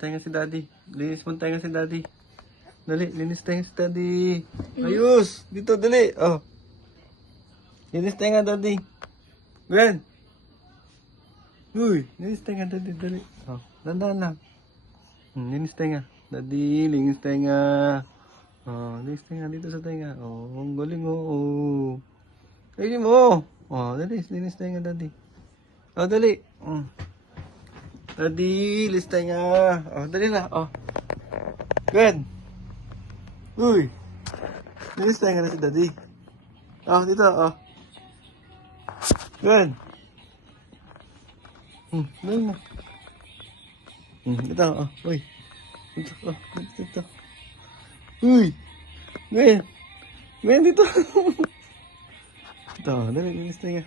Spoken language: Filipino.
tenga si daddy. Linis mo tenga si daddy. Dali, linis tenga si daddy. Ayos! Dito, dali. Oh. Linis tenga daddy. Gwen. Uy, linis tenga daddy, dali. Oh, dandan lang. Linis tenga. Daddy, linis tenga. Oh, linis tenga dito sa tenga. Oh, ang galing oh. Lagi mo. Oh, dali, linis tenga daddy. Oh, dali. Daddy, linis tenga. Oh, dali na. Oh. Gwen. Uy. Linis tenga na si daddy. Oh, dito. Oh. Gwen. Dali mo. Ito, oh. Uy. Dito, oh. Dito. Uy. Gwen. Gwen, dito. Ito, dali, linis tenga.